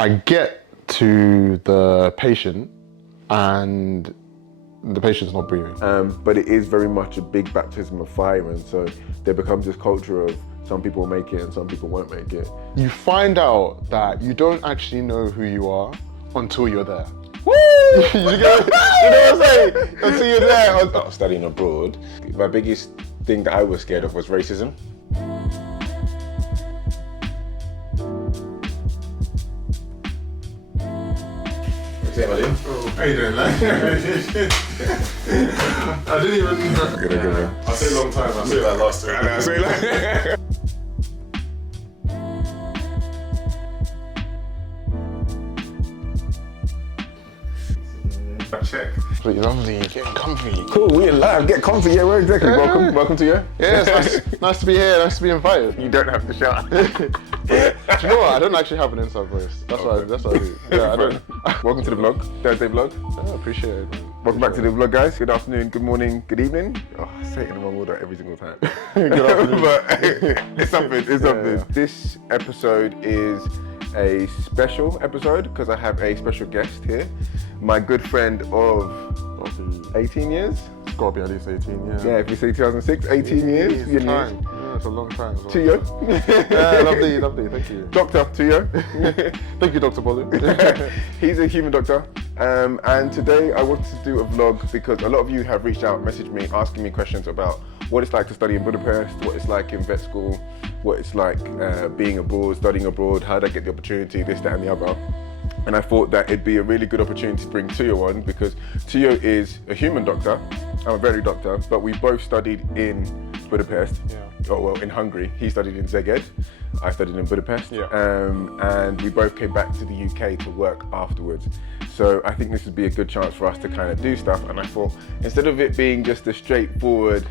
I get to the patient and the patient's not breathing. But it is very much a big baptism of fire, and so there becomes this culture of some people make it and some people won't make it. You find out that you don't actually know who you are until you're there. Woo! You know what I'm saying? Until you're there. Studying abroad, my biggest thing that I was scared of was racism. How you doing, man? I didn't even... Good. I say long time, I say that last time. I say that. Check. Pretty lovely, getting comfy. Cool, we in live, get comfy, yeah, we're exactly. Welcome to you. Yeah, it's nice to be here, nice to be invited. You don't have to shout. Do you know what? I don't actually have an inside voice. That's what I do. Yeah, I don't. Welcome to the vlog, Thursday vlog. I appreciate it. Welcome back to the vlog, guys. Good afternoon, good morning, good evening. Oh, I say it in the wrong order every single time. Good afternoon. But it's something. Yeah. This episode is a special episode because I have a special guest here. My good friend of 18 years. It's got to be at least 18, yeah. Yeah, if you say 2006, 18 years. It's time. Yeah, it's a long time. Well. Tuyo. Yeah, lovely, thank you. Dr. Tuyo. Thank you, Dr. Bolu. He's a human doctor. And today I wanted to do a vlog because a lot of you have reached out, messaged me, asking me questions about what it's like to study in Budapest, what it's like in vet school, what it's like being abroad, studying abroad, how did I get the opportunity, this, that and the other. And I thought that it'd be a really good opportunity to bring Tuyo on because Tuyo is a human doctor, I'm a veterinary doctor, but we both studied in Budapest. Yeah. Oh, well, in Hungary. He studied in Szeged, I studied in Budapest. Yeah. And we both came back to the UK to work afterwards. So I think this would be a good chance for us to kind of do stuff. And I thought, instead of it being just a straightforward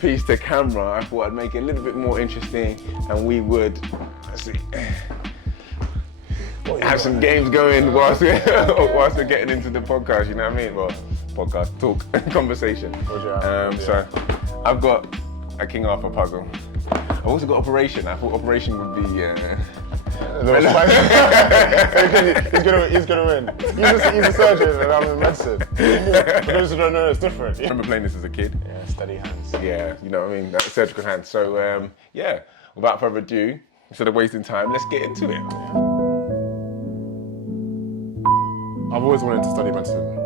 piece to camera, I thought I'd make it a little bit more interesting and we would, have some games going whilst we're getting into the podcast, you know what I mean? Well, podcast, talk, conversation. So I've got a King Arthur puzzle. I've also got Operation. I thought Operation would be... He's gonna win. He's a surgeon and I'm in medicine. For those who don't know, it's different. I remember playing this as a kid. Yeah, steady hands. Yeah, you know what I mean? That surgical hands. So yeah, without further ado, instead of wasting time, let's get into it. I've always wanted to study medicine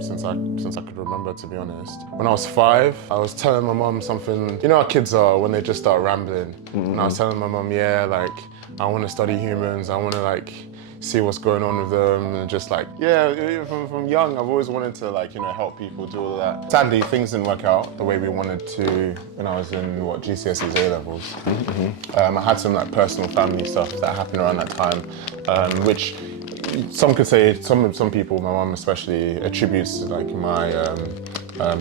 since I could remember, to be honest. When I was 5, I was telling my mum something, you know how kids are when they just start rambling. Mm-hmm. And I was telling my mum, yeah, like, I want to study humans, I want to like see what's going on with them, and just like, yeah, from young, I've always wanted to like, you know, help people do all of that. Sadly, things didn't work out the way we wanted to when I was in, GCSEs, A-levels. Mm-hmm. I had some like personal family stuff that happened around that time, which some could say, some people, my mum especially, attributes like my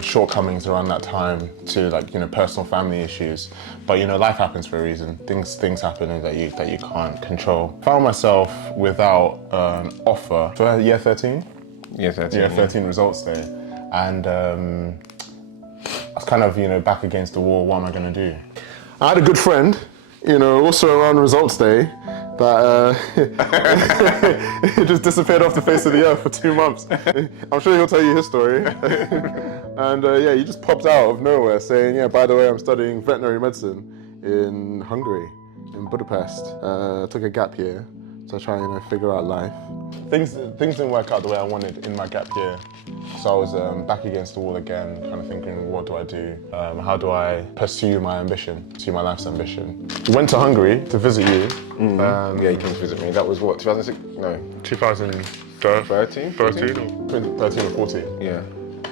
shortcomings around that time to like, you know, personal family issues. But you know, life happens for a reason. Things happen that you can't control. Found myself without an offer for year 13. Year 13. Year 13 results day, and I was kind of, you know, back against the wall. What am I going to do? I had a good friend, you know, also around results day, that it just disappeared off the face of the earth for 2 months. I'm sure he'll tell you his story. And yeah, he just popped out of nowhere saying, yeah, by the way, I'm studying veterinary medicine in Hungary, in Budapest. Took a gap year to try and, you know, figure out life. Things didn't work out the way I wanted in my gap year. So I was back against the wall again, kind of thinking, what do I do? How do I pursue my ambition, pursue my life's ambition? Went to Hungary to visit you. Yeah, you came to visit me. That was what, 2006? No. 2013? 13 or 14. Yeah.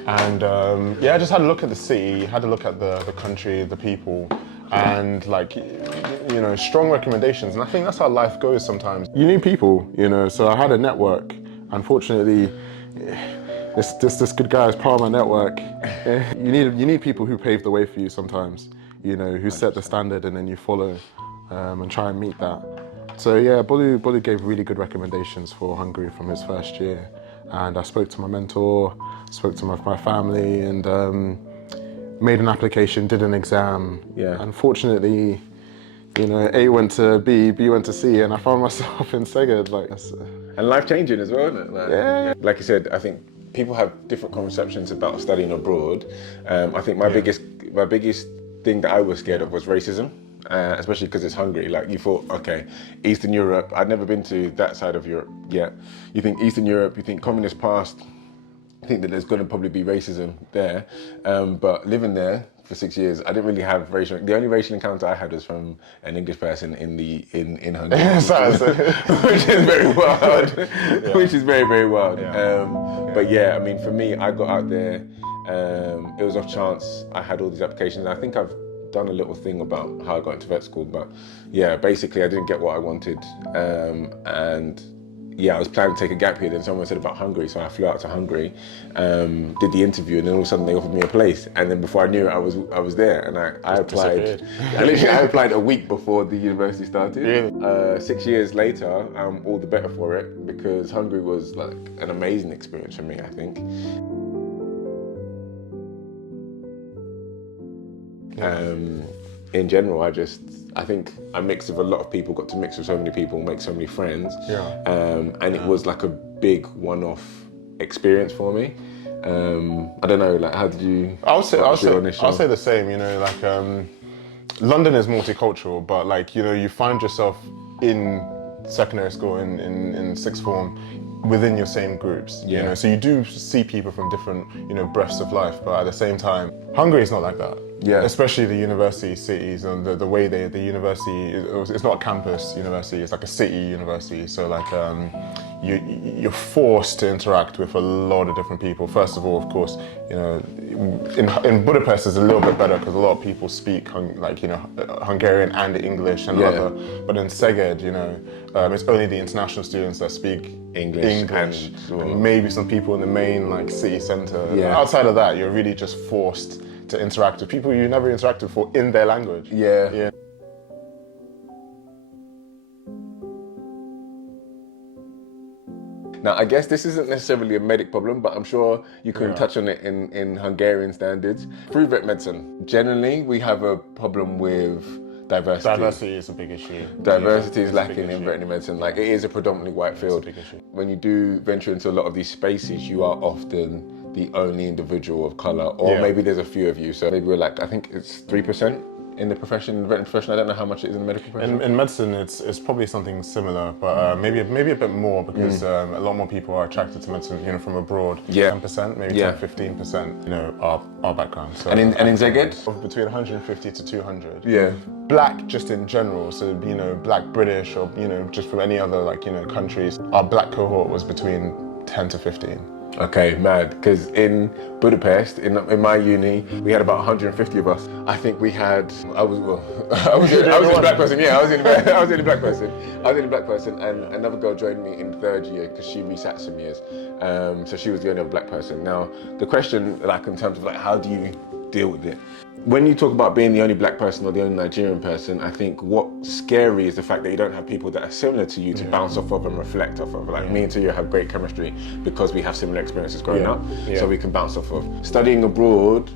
And yeah, I just had a look at the city, had a look at the country, the people, and like, you know, strong recommendations. And I think that's how life goes sometimes. You need people, you know, so I had a network. Unfortunately, this good guy is part of my network. You need people who pave the way for you sometimes, you know, who set the standard and then you follow and try and meet that. So yeah, Bolu gave really good recommendations for Hungary from his first year. And I spoke to my mentor, spoke to my family, and made an application, did an exam. Yeah. Unfortunately, you know, A went to B, B went to C, and I found myself in Szeged. Like, And life changing as well, isn't it? Like, yeah. Like you said, I think people have different conceptions about studying abroad. I think my biggest thing that I was scared of was racism, especially because it's Hungary. Like you thought, okay, Eastern Europe. I'd never been to that side of Europe yet. You think Eastern Europe, you think communist past. I think that there's going to probably be racism there, but living there for 6 years, I didn't really have racial. The only racial encounter I had was from an English person in Hungary, which is very wild. Which is very, very wild. But yeah, I mean, for me, I got out there. It was off chance. I had all these applications. I think I've done a little thing about how I got into vet school, but yeah, basically, I didn't get what I wanted, and. Yeah, I was planning to take a gap year, then someone said about Hungary, so I flew out to Hungary, did the interview, and then all of a sudden they offered me a place, and then before I knew it, I was there, and I applied. I applied a week before the university started. Yeah. 6 years later, I'm all the better for it, because Hungary was like an amazing experience for me, I think. In general, I think I mixed with a lot of people, got to mix with so many people, make so many friends. And it was like a big one-off experience for me. I don't know, like how did you... I'll say the same, you know, like London is multicultural, but like, you know, you find yourself in secondary school, in sixth form, within your same groups, you know, so you do see people from different, you know, breaths of life, but at the same time, Hungary is not like that. Yeah. Especially the university cities and the way the university, it's not a campus university, it's like a city university. So like you're forced to interact with a lot of different people. First of all, of course, you know, in Budapest it's a little bit better because a lot of people speak Hungarian and English and other. But in Szeged, you know, it's only the international students that speak English and maybe some people in the main like city centre. Yeah. Outside of that, you're really just forced to interact with people you never interacted with in their language. Yeah. Now, I guess this isn't necessarily a medic problem, but I'm sure you can touch on it in Hungarian standards. Through vet medicine, generally, we have a problem with diversity. Diversity is a big issue. Diversity is lacking in veterinary medicine. Like, it is a predominantly white field. It's a big issue. When you do venture into a lot of these spaces, you are often the only individual of colour, or maybe there's a few of you. So maybe we're like, I think it's 3% in the profession, veterinary profession. I don't know how much it is in the medical profession. In medicine, it's probably something similar, but maybe a bit more because a lot more people are attracted to medicine, you know, from abroad. 10%, maybe 10, 15%. You know, our background. So and in Szeged, between 150 to 200. Yeah. Black, just in general. So you know, Black British, or you know, just from any other like you know countries. Our Black cohort was between 10 to 15. Okay, mad. Because in Budapest, in my uni, we had about 150 of us. I think we had. I was the black person. Yeah, I was the only black person. I was the only black person, and another girl joined me in third year because she resat some years. So she was the only other black person. Now, the question, like in terms of like, how do you deal with it? When you talk about being the only black person or the only Nigerian person, I think what's scary is the fact that you don't have people that are similar to you to bounce off of and reflect off of. Like me and Tuya have great chemistry because we have similar experiences growing up, so we can bounce off of. Studying abroad,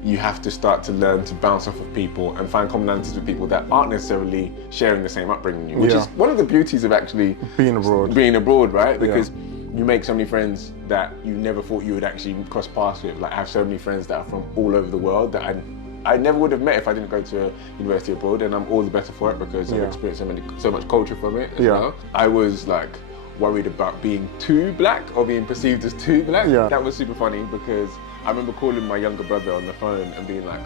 you have to start to learn to bounce off of people and find commonalities with people that aren't necessarily sharing the same upbringing, which is one of the beauties of actually being abroad. Being abroad, right? Because you make so many friends that you never thought you would actually cross paths with. Like I have so many friends that are from all over the world that I never would have met if I didn't go to a university abroad, and I'm all the better for it because I've experienced so much culture from it as well. I was like worried about being too black or being perceived as too black. That was super funny because I remember calling my younger brother on the phone and being like,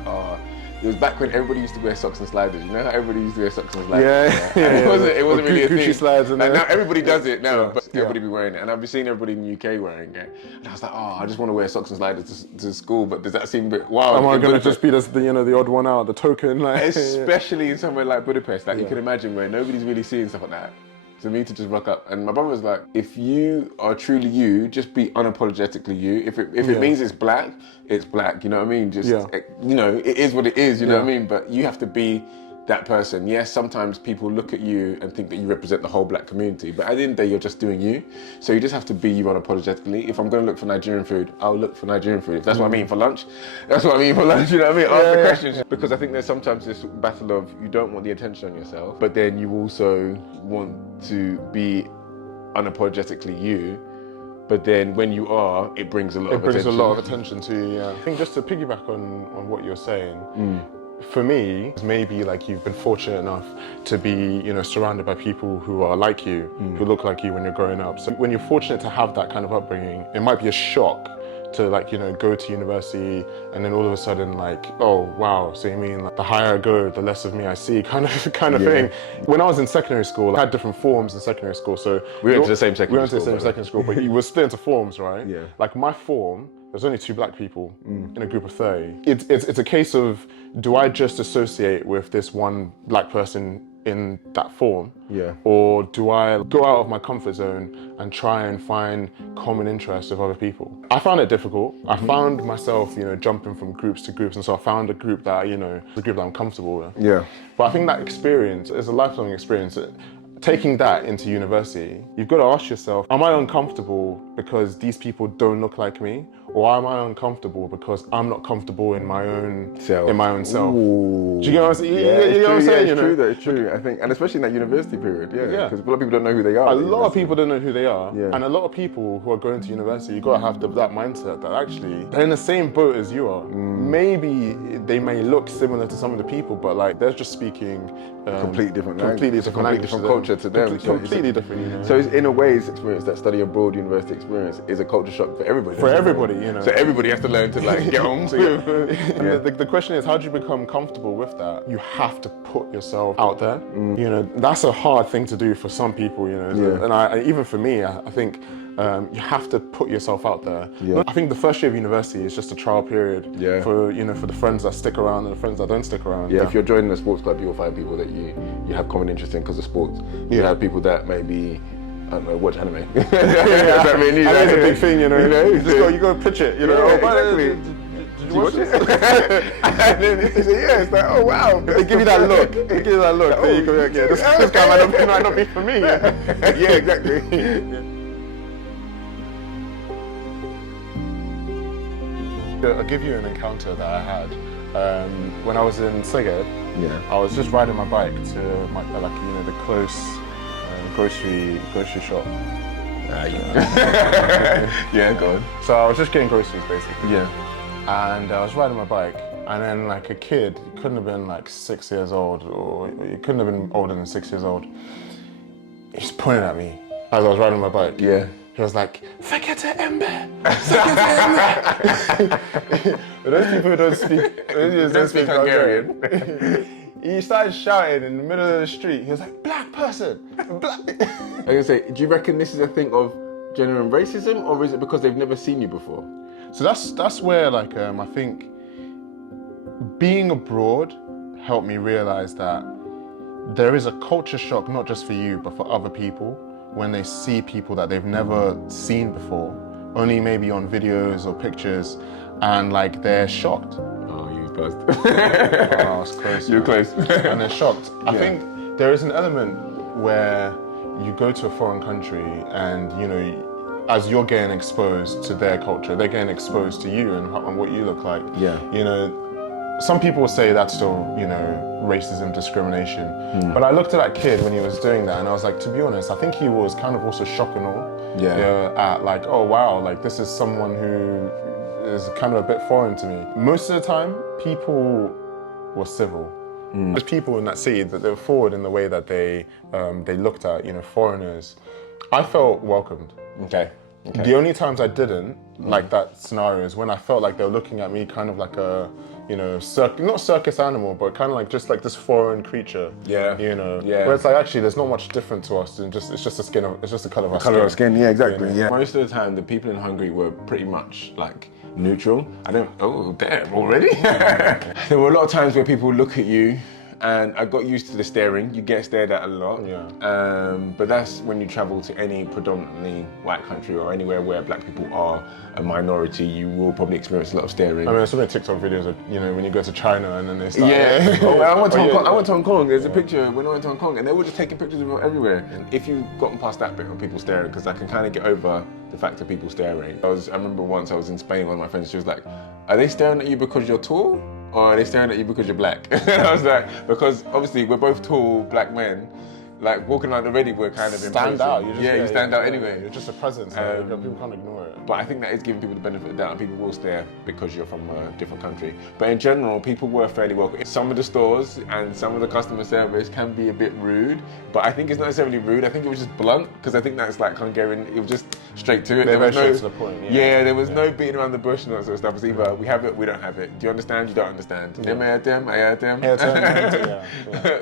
it was back when everybody used to wear socks and sliders. You know how everybody used to wear socks and sliders? It wasn't really a thing. Gucci slides and now everybody does it now, but everybody be wearing it. And I've been seeing everybody in the UK wearing it. And I was like, I just want to wear socks and sliders to school, but does that seem a bit wild? Am I going to just be the odd one out, the token? Like, especially in somewhere like Budapest. Like you can imagine where nobody's really seeing stuff like that. For me to just rock up, and my brother was like, if you are truly you, just be unapologetically you. If it means it's black, you know what I mean? Just you know, it is what it is, you know what I mean? But you have to be that person. Yes, sometimes people look at you and think that you represent the whole black community, but at the end of the day, you're just doing you. So you just have to be you unapologetically. If I'm going to look for Nigerian food, I'll look for Nigerian food. If that's what I'm eating for lunch, that's what I'm eating for lunch, you know what I mean? Ask the questions. Because I think there's sometimes this battle of you don't want the attention on yourself, but then you also want to be unapologetically you. But then when you are, it brings a lot of attention. It brings a lot of attention to you, yeah. I think just to piggyback on what you're saying, for me, maybe like you've been fortunate enough to be, surrounded by people who are like you, who look like you when you're growing up. So when you're fortunate to have that kind of upbringing, it might be a shock to go to university and then all of a sudden oh wow, so you mean the higher I go, the less of me I see kind of thing. When I was in secondary school, I had different forms in secondary school. So we went to the same secondary school, but you were split into forms, right? Yeah. Like my form, there's only 2 black people in a group of 30. It's a case of, do I just associate with this one black person in that form? Yeah. Or do I go out of my comfort zone and try and find common interests with other people? I found it difficult. I found myself, jumping from groups to groups, and so I found a group that, the group that I'm comfortable with. Yeah. But I think that experience is a lifelong experience. Taking that into university, you've got to ask yourself, am I uncomfortable because these people don't look like me? Or am I uncomfortable because I'm not comfortable in my own self? Ooh. Do you get what I'm saying? It's true. I think, and especially in that university period, because a lot of people don't know who they are. A lot of people don't know who they are, yeah. And a lot of people who are going to university, you've got to have that mindset that actually they're in the same boat as you are. Maybe they may look similar to some of the people, but they're just speaking completely different culture to them. Completely different. So in a way, it's experience, that study abroad university experience is a culture shock for everybody. So everybody has to learn to get on. The question is, how do you become comfortable with that? You have to put yourself out there. That's a hard thing to do for some people. And even for me, I think you have to put yourself out there. I think the first year of university is just a trial period for the friends that stick around and the friends that don't stick around. If you're joining a sports club, you'll find people that you have common interest in because of sports. You have people that maybe, I don't know, watch anime. That's a big thing, you go pitch it, exactly. Did you watch it? And then it's like, oh wow. They give you that look. There you go. This guy might not be for me. Yeah, exactly. I'll give you an encounter that I had when I was in Szeged. Yeah. I was just riding my bike to the close grocery shop. Yeah, go on. So I was just getting groceries basically. Yeah. And I was riding my bike, and then a kid, he couldn't have been 6 years old, or he couldn't have been older than 6 years old. He's pointing at me as I was riding my bike. Yeah. He was like, "Fakete Embe! Fakete Embe!" For those people who don't speak Hungarian. He started shouting in the middle of the street. He was like, "Black person! Black!" I was gonna say, do you reckon this is a thing of genuine racism, or is it because they've never seen you before? So that's where I think being abroad helped me realize that there is a culture shock, not just for you, but for other people, when they see people that they've never seen before, only maybe on videos or pictures, and they're shocked. Oh, you buzzed. I was close. You're close. And they're shocked. I think there is an element where you go to a foreign country and, as you're getting exposed to their culture, they're getting exposed to you and what you look like. Yeah. Some people will say that's still, racism, discrimination. But I looked at that kid when he was doing that, and I was like, to be honest, I think he was kind of also shocked and all. At oh wow, this is someone who is kind of a bit foreign to me. Most of the time, people were civil. There's people in that city that they were forward in the way that they looked at, foreigners. I felt welcomed. Okay. The only times I didn't like that scenario is when I felt like they were looking at me kind of like a, not circus animal, but kind of just like this foreign creature. Yeah. Where it's actually there's not much different to us than it's just the color of our skin. Color of skin, yeah, exactly. Yeah. Most of the time, the people in Hungary were pretty much neutral. Oh damn, already? There were a lot of times where people look at you and I got used to the staring. You get stared at a lot. Yeah. But that's when you travel to any predominantly white country or anywhere where black people are a minority, you will probably experience a lot of staring. I mean, there's so many TikTok videos of, you know, when you go to China and then they start... Yeah. Oh, I went to Hong Kong. yeah. I went to Hong Kong. There's a picture when I went to Hong Kong, and they were just taking pictures of it everywhere. And if you've gotten past that bit of people staring, because I can kind of get over the fact of people staring. I remember once I was in Spain, one of my friends, she was like, "Are they staring at you because you're tall, or are they staring at you because you're black?" And I was like, because obviously we're both tall black men. Like walking around already, we're kind of stand out. You stand out anyway. You're just a presence. People can't ignore it. But I think that is giving people the benefit of the doubt, and people will stare because you're from a different country. But in general, people were fairly welcome. Some of the stores and some of the customer service can be a bit rude, but I think it's not necessarily rude. I think it was just blunt, because I think that's like Hungarian. It was just straight to it. They're very straight to the point. Yeah, there was no beating around the bush and all that sort of stuff. It's either we have it, we don't have it. Do you understand? You don't understand.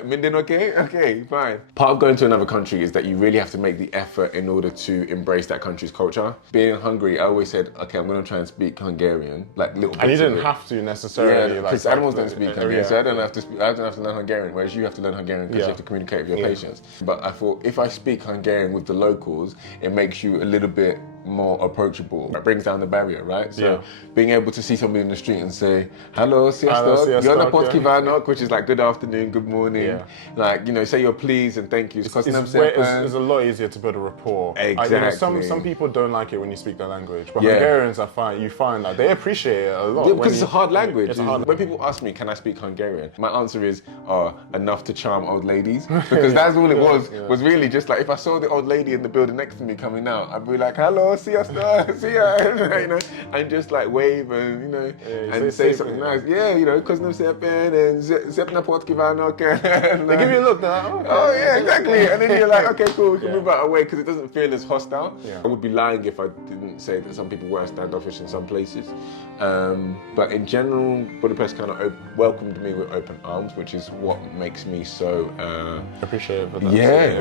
Minden okay? Okay, fine. Part of going to another country is that you really have to make the effort in order to embrace that country's culture. Being in Hungary, I always said, okay, I'm going to try and speak Hungarian, like little bits. And you didn't of it. have to necessarily. Yeah, because animals don't speak Hungarian, so I don't have to learn Hungarian. Whereas you have to learn Hungarian because you have to communicate with your patients. But I thought if I speak Hungarian with the locals, it makes you a little bit more approachable. It brings down the barrier, right? So being able to see somebody in the street and say, "Hello, sziasztok, jön napot kívánok," which is like good afternoon, good morning. Yeah. Like, you know, say your please and thank you. It's a lot easier to build a rapport. Exactly. Some people don't like it when you speak their language, but Hungarians, you find like they appreciate it a lot. Yeah, because it's a hard language. It's a hard when people ask me, can I speak Hungarian? My answer is, enough to charm old ladies. Because that's all it was really just like, if I saw the old lady in the building next to me coming out, I'd be like, "Hello, sziasztok, szia," you know, and just like wave and, you know, and say something nice. Yeah, you know, köszönöm szépen and szép napot kívánok. They give you a look, they're like, oh yeah, exactly. And then you're like, okay, cool, we can move out of the way because it doesn't feel as hostile. I would be lying if I didn't say that some people were standoffish in some places. But in general, Budapest kind of welcomed me with open arms, which is what makes me so appreciative of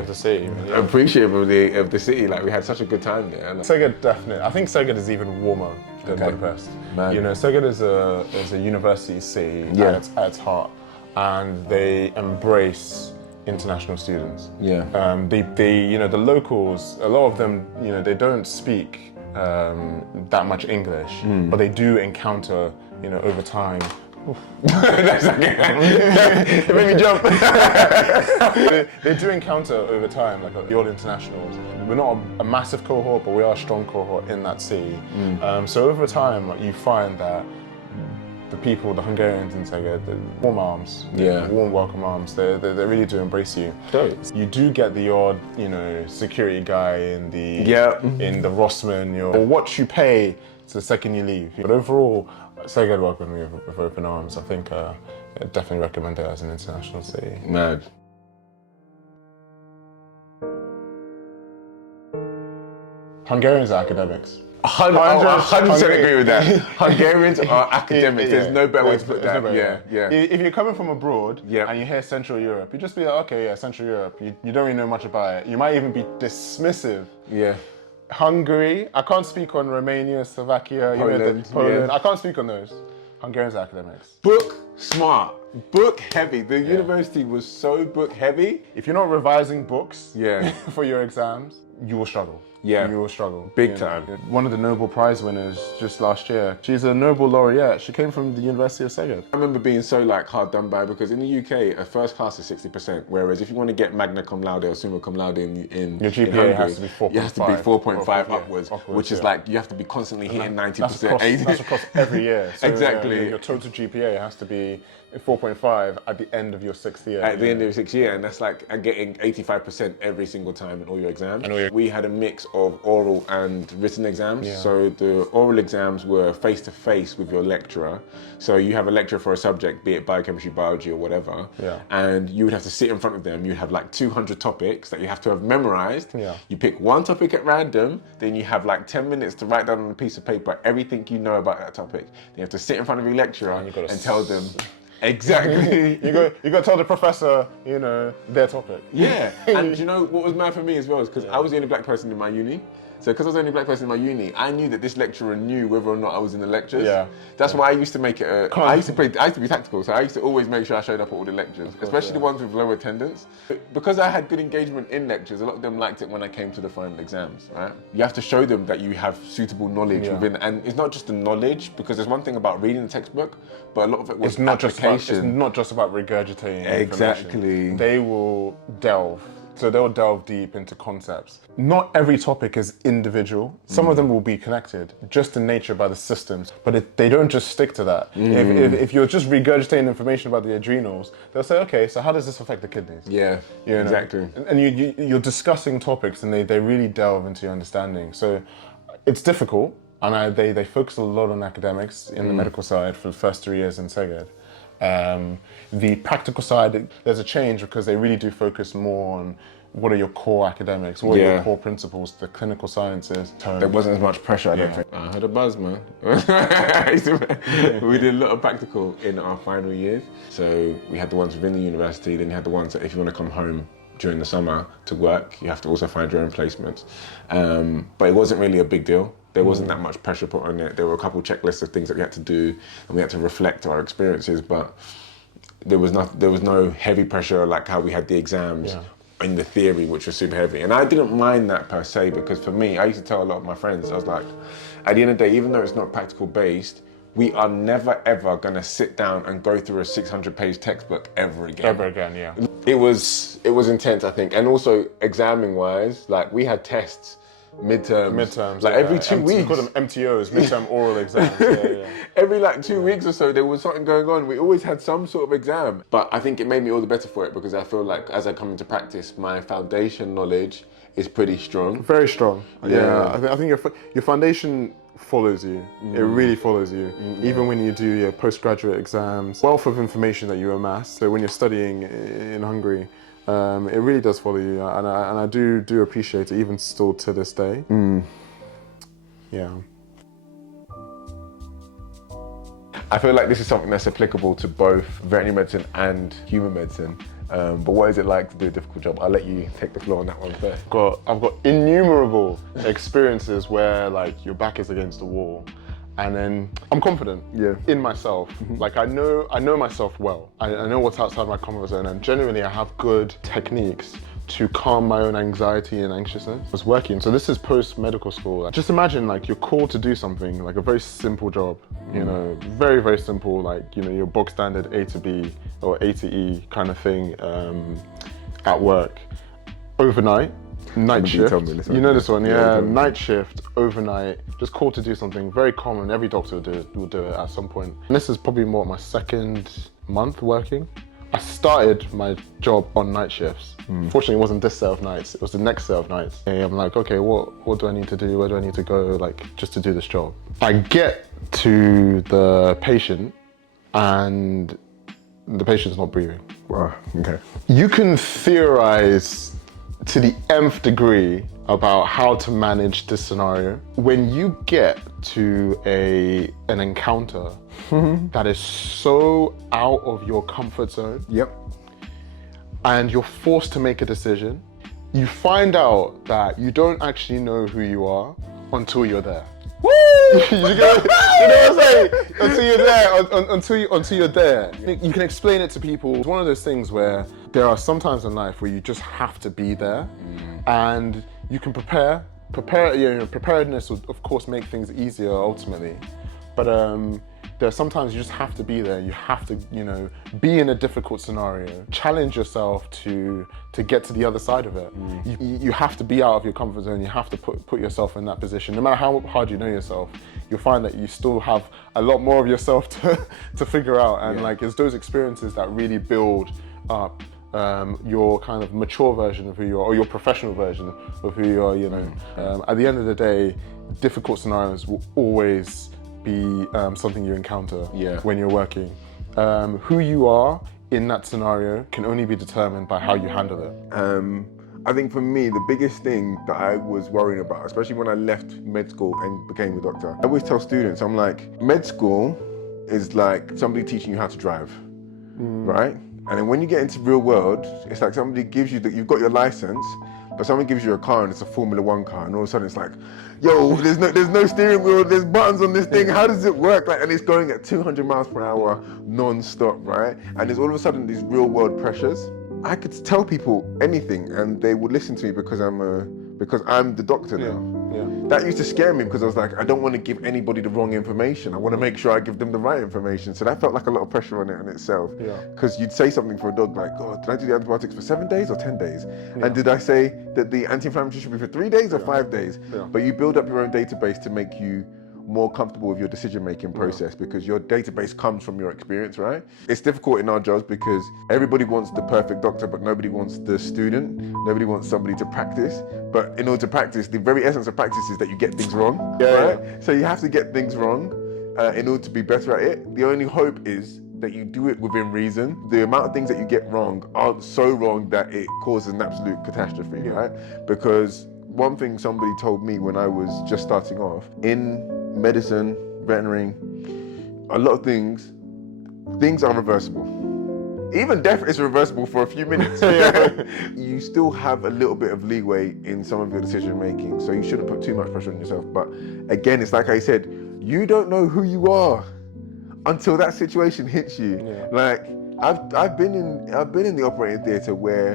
the city. Appreciative of the city. Like, we had such a good time there. Szeged, definitely. I think Szeged is even warmer than Budapest. Man. You know, Szeged is a university city at its heart, and they embrace international students. Yeah. They you know, the locals, a lot of them, you know, they don't speak that much English, but they do encounter, you know, over time. That's okay. It made me jump. They do encounter over time, like the old internationals. We're not a massive cohort, but we are a strong cohort in that city. So over time, you find that the people, the Hungarians in Szeged, the warm arms, warm welcome arms, they really do embrace you. You do get the odd, you know, security guy in the Rossmann, or what you pay to the second you leave. But overall, Szeged welcomed me with open arms. I think I definitely recommend it as an international city. Mad. Hungarians are academics. 100% agree with that. Hungarians are academics. There's no better way to put that. If you're coming from abroad and you hear Central Europe, you just be like, okay, yeah, Central Europe. You don't really know much about it. You might even be dismissive. Yeah. Hungary, I can't speak on Romania, Slovakia, Poland. I can't speak on those. Hungarians are academics. Book smart, book heavy. The university was so book heavy. If you're not revising books for your exams, you will struggle. Yeah. You will struggle. Big time. One of the Nobel Prize winners just last year, she's a Nobel laureate. She came from the University of Szeged. I remember being so like hard done by, because in the UK, a first class is 60%, whereas if you want to get magna cum laude or summa cum laude in your GPA Hungary, has to be 4.5. You have to be 4.5 upwards, which is like you have to be constantly hitting 90%. That's across every year. So exactly. Your total GPA has to be 4.5 at the end of your 6th year. At the end of your 6th year, and that's like getting 85% every single time in all your exams. We had a mix of oral and written exams. So the oral exams were face-to-face with your lecturer. So you have a lecturer for a subject, be it biochemistry, biology, or whatever. And you would have to sit in front of them. You'd have like 200 topics that you have to have memorized. You pick one topic at random, then you have like 10 minutes to write down on a piece of paper everything you know about that topic. Then you have to sit in front of your lecturer and tell them Exactly. You go tell the professor, you know, their topic. Yeah, and you know what was mad for me as well is because I was the only black person in my uni. So because I was the only black person in my uni, I knew that this lecturer knew whether or not I was in the lectures. Yeah. That's why I used to make it. I used to be tactical, so I used to always make sure I showed up at all the lectures, especially the ones with low attendance. Because I had good engagement in lectures, a lot of them liked it when I came to the final exams. Right? You have to show them that you have suitable knowledge within, and it's not just the knowledge, because there's one thing about reading the textbook, but a lot of it was application. It's not just about regurgitating Exactly. information. They will delve. So they'll delve deep into concepts. Not every topic is individual. Some of them will be connected, just in nature by the systems, but they don't just stick to that. If you're just regurgitating information about the adrenals, they'll say, okay, so how does this affect the kidneys? Yeah, You know? exactly. And you're discussing topics and they really delve into your understanding. So it's difficult, and they focus a lot on academics in the medical side for the first 3 years in Seged. The practical side, there's a change because they really do focus more on what are your core academics, what are your core principles, the clinical sciences. There wasn't as much pressure, I don't think. I had a buzz, man. We did a lot of practical in our final years. So we had the ones within the university, then you had the ones that if you want to come home during the summer to work, you have to also find your own placements. But it wasn't really a big deal. There wasn't that much pressure put on it. There were a couple checklists of things that we had to do, and we had to reflect our experiences, but there was no heavy pressure like how we had the exams in the theory, which was super heavy. And I didn't mind that per se, because for me, I used to tell a lot of my friends, I was like, at the end of the day, even though it's not practical based, we are never ever gonna sit down and go through a 600-page textbook ever again. Ever again, yeah. It was intense, I think. And also examining wise, like we had tests, midterms, like every 2 weeks. We call them MTOs, midterm oral exams. Every like 2 weeks or so, there was something going on. We always had some sort of exam. But I think it made me all the better for it, because I feel like as I come into practice, my foundation knowledge is pretty strong. Very strong. Yeah, I think your foundation follows you. It really follows you. Even when you do your postgraduate exams, wealth of information that you amass. So when you're studying in Hungary, it really does follow you, and I do appreciate it, even still to this day. Yeah. I feel like this is something that's applicable to both veterinary medicine and human medicine. But what is it like to do a difficult job? I'll let you take the floor on that one first. I've got innumerable experiences where like your back is against the wall, and then I'm confident in myself. Like I know myself well. I know what's outside my comfort zone, and generally I have good techniques to calm my own anxiety and anxiousness. I was working, so this is post-medical school. Just imagine like you're called to do something, like a very simple job, you know, very, very simple, like, you know, your bog standard A to B or A to E kind of thing at work. Overnight, night shift. You know this one, yeah. Night shift, overnight, just called to do something very common. Every doctor will do it at some point. And this is probably more my second month working. I started my job on night shifts. Fortunately, it wasn't this set of nights, it was the next set of nights. And I'm like, okay, what do I need to do? Where do I need to go, like, just to do this job? I get to the patient and the patient's not breathing. Wow, okay. You can theorize to the nth degree about how to manage this scenario. When you get to an encounter that is so out of your comfort zone, and you're forced to make a decision, you find out that you don't actually know who you are until you're there. Woo! You know what I'm saying? Until you're there, until you're there. You can explain it to people. It's one of those things where there are some times in life where you just have to be there, and you can prepare. You know, preparedness will of course make things easier ultimately, but there are sometimes you just have to be there. You have to, you know, be in a difficult scenario, challenge yourself to get to the other side of it. You have to be out of your comfort zone. You have to put yourself in that position. No matter how hard you know yourself, you'll find that you still have a lot more of yourself to figure out. And like, it's those experiences that really build up your kind of mature version of who you are, or your professional version of who you are, you know. At the end of the day, difficult scenarios will always be something you encounter when you're working. Who you are in that scenario can only be determined by how you handle it. I think for me, the biggest thing that I was worrying about, especially when I left med school and became a doctor, I always tell students, I'm like, med school is like somebody teaching you how to drive. right? And then when you get into real world, it's like somebody gives you that you've got your license, but someone gives you a car and it's a Formula One car, and all of a sudden it's like, yo, there's no steering wheel, there's buttons on this thing, how does it work? Like, and it's going at 200 miles per hour non-stop, right? And there's all of a sudden these real world pressures. I could tell people anything and they would listen to me because I'm the doctor now. That used to scare me because I was like, I don't want to give anybody the wrong information. I want to make sure I give them the right information. So that felt like a lot of pressure on it in itself. Because you'd say something for a dog like, oh, did I do the antibiotics for 7 days or 10 days? And did I say that the anti-inflammatory should be for 3 days or 5 days? But you build up your own database to make you more comfortable with your decision-making process because your database comes from your experience, right? It's difficult in our jobs because everybody wants the perfect doctor, but nobody wants the student. Nobody wants somebody to practice. But in order to practice, the very essence of practice is that you get things wrong, right? So you have to get things wrong in order to be better at it. The only hope is that you do it within reason. The amount of things that you get wrong aren't so wrong that it causes an absolute catastrophe, right? Because one thing somebody told me when I was just starting off, in medicine, veterinary, a lot of things are reversible. Even death is reversible for a few minutes. You still have a little bit of leeway in some of your decision making, so you shouldn't put too much pressure on yourself. But again, it's like I said, you don't know who you are until that situation hits you. Like I've been in the operating theatre where